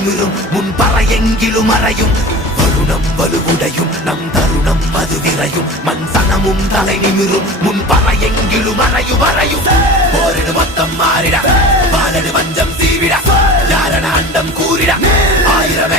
நிமிரும் முன் பறையெங்கிலும் அறையும் வருணம் வலுவுடையும் நம் தருணம் அது விரையும் மண் சனமும் தலை நிமிரும் முன் பறையெங்கிலும் அறையும் போரிடு மொத்தம் மாறிட பாலடு வஞ்சம் சீவிட யாரன அண்டம் கூறிட ஆயிரம்